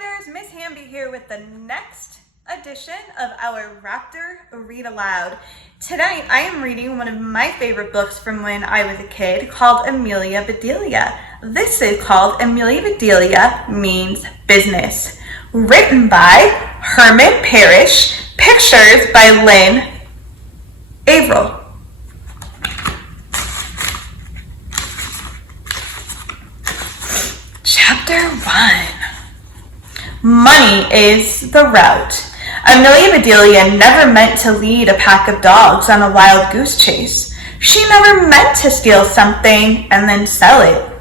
Raptors, Miss Hamby here with the next edition of our Raptor Read Aloud. Tonight I am reading one of my favorite books from when I was a kid called Amelia Bedelia. This is called Amelia Bedelia Means Business. Written by Herman Parrish, pictures by Lynn Averill. Chapter 1. Money is the route. Amelia Bedelia never meant to lead a pack of dogs on a wild goose chase. She never meant to steal something and then sell it.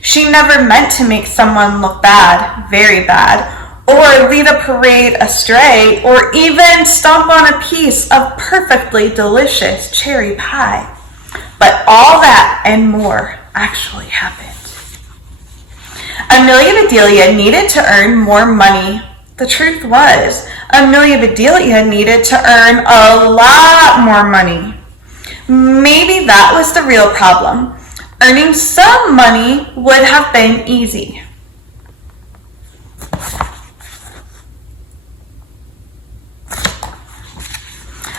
She never meant to make someone look bad, very bad, or lead a parade astray, or even stomp on a piece of perfectly delicious cherry pie. But all that and more actually happened. Amelia Bedelia needed to earn more money. The truth was, Amelia Bedelia needed to earn a lot more money. Maybe that was the real problem. Earning some money would have been easy.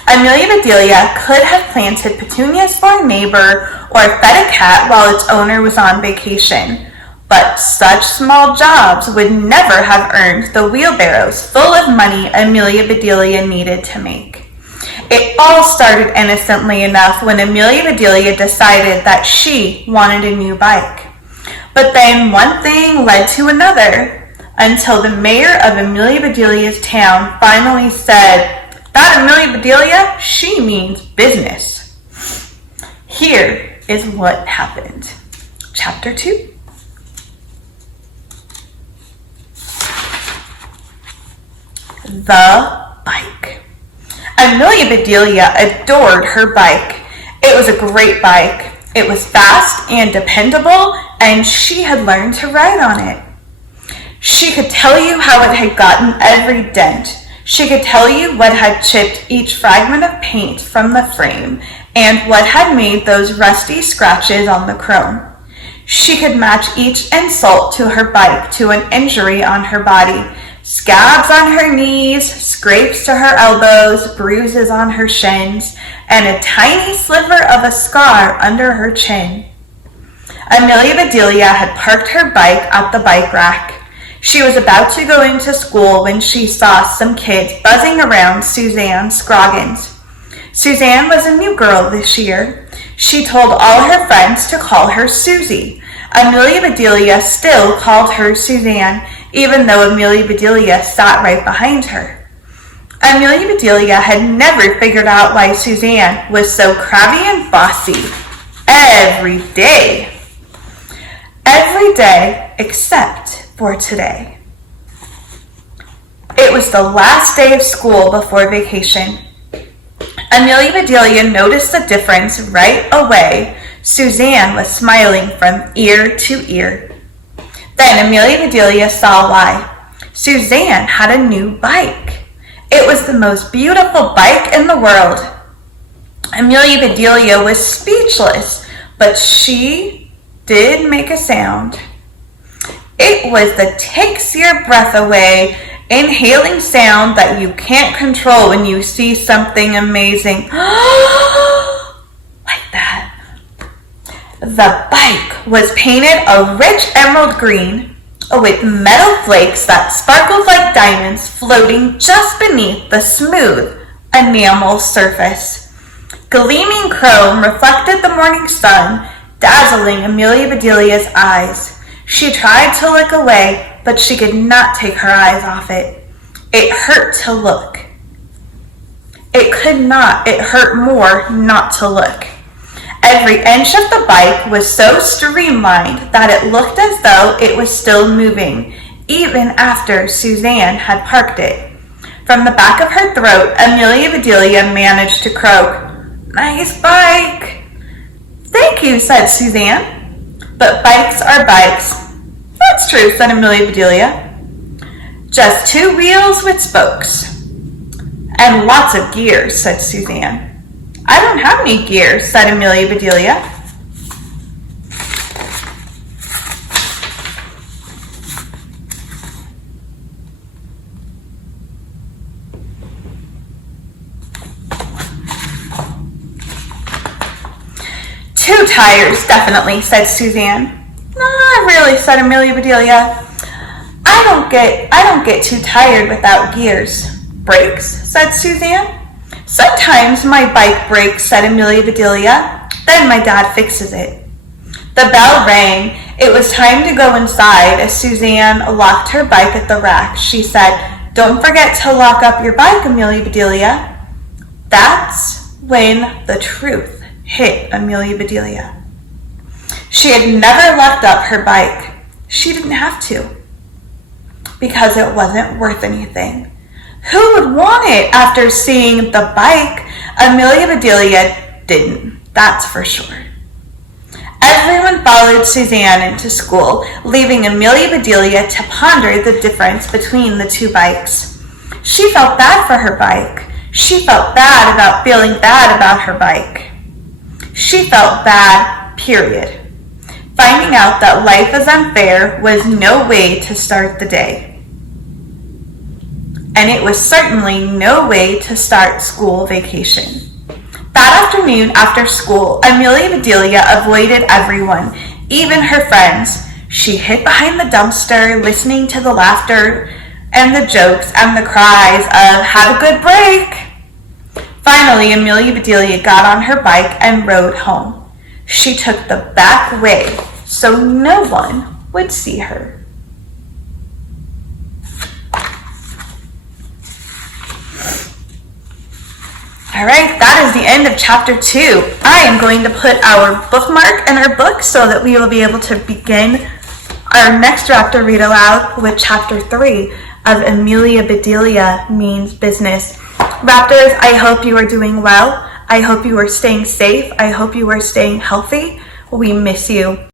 Amelia Bedelia could have planted petunias for a neighbor or fed a cat while its owner was on vacation. But such small jobs would never have earned the wheelbarrows full of money Amelia Bedelia needed to make. It all started innocently enough when Amelia Bedelia decided that she wanted a new bike. But then one thing led to another, until the mayor of Amelia Bedelia's town finally said, "That Amelia Bedelia, she means business." Here is what happened. Chapter 2. The bike. Amelia Bedelia adored her bike. It was a great bike. It was fast and dependable, and she had learned to ride on it. She could tell you how it had gotten every dent. She could tell you what had chipped each fragment of paint from the frame and what had made those rusty scratches on the chrome. She could match each insult to her bike to an injury on her body. Scabs on her knees, scrapes to her elbows, bruises on her shins, and a tiny sliver of a scar under her chin. Amelia Bedelia had parked her bike at the bike rack. She was about to go into school when she saw some kids buzzing around Suzanne Scroggins. Suzanne was a new girl this year. She told all her friends to call her Susie. Amelia Bedelia still called her Suzanne, even though Amelia Bedelia sat right behind her. Amelia Bedelia had never figured out why Suzanne was so crabby and bossy every day. Every day except for today. It was the last day of school before vacation. Amelia Bedelia noticed the difference right away. Suzanne was smiling from ear to ear. Then Amelia Bedelia saw why. Suzanne had a new bike. It was the most beautiful bike in the world. Amelia Bedelia was speechless, but she did make a sound. It was the takes your breath away, inhaling sound that you can't control when you see something amazing. Like that. The bike was painted a rich emerald green with metal flakes that sparkled like diamonds floating just beneath the smooth enamel surface. Gleaming chrome reflected the morning sun, dazzling Amelia Bedelia's eyes. She tried to look away, but she could not take her eyes off it. It hurt to look. It hurt more not to look. Every inch of the bike was so streamlined that it looked as though it was still moving, even after Suzanne had parked it. From the back of her throat, Amelia Bedelia managed to croak, "Nice bike." "Thank you," said Suzanne. "But bikes are bikes." "That's true," said Amelia Bedelia. "Just two wheels with spokes." "And lots of gears," said Suzanne. "I don't have any gears," said Amelia Bedelia. tires, definitely, said Suzanne. Not really, said Amelia Bedelia. I don't get too tired without gears. Brakes, said Suzanne. Sometimes my bike breaks, said Amelia Bedelia. Then my dad fixes it. The bell rang. It was time to go inside. As Suzanne locked her bike at the rack, she said, "Don't forget to lock up your bike, Amelia Bedelia." That's when the truth hit Amelia Bedelia. She had never locked up her bike. She didn't have to, because it wasn't worth anything. Who would want it after seeing the bike? Amelia Bedelia didn't, that's for sure. Everyone followed Suzanne into school, leaving Amelia Bedelia to ponder the difference between the two bikes. She felt bad for her bike. She felt bad about feeling bad about her bike. She felt bad, period. Finding out that life is unfair was no way to start the day. And it was certainly no way to start school vacation. That afternoon after school, Amelia Bedelia avoided everyone, even her friends. She hid behind the dumpster, listening to the laughter and the jokes and the cries of, "Have a good break." Finally, Amelia Bedelia got on her bike and rode home. She took the back way so no one would see her. All right, that is the end of chapter 2. I am going to put our bookmark in our book so that we will be able to begin our next Raptor read aloud with chapter 3 of Amelia Bedelia Means Business. Raptors, I hope you are doing well. I hope you are staying safe. I hope you are staying healthy. We miss you.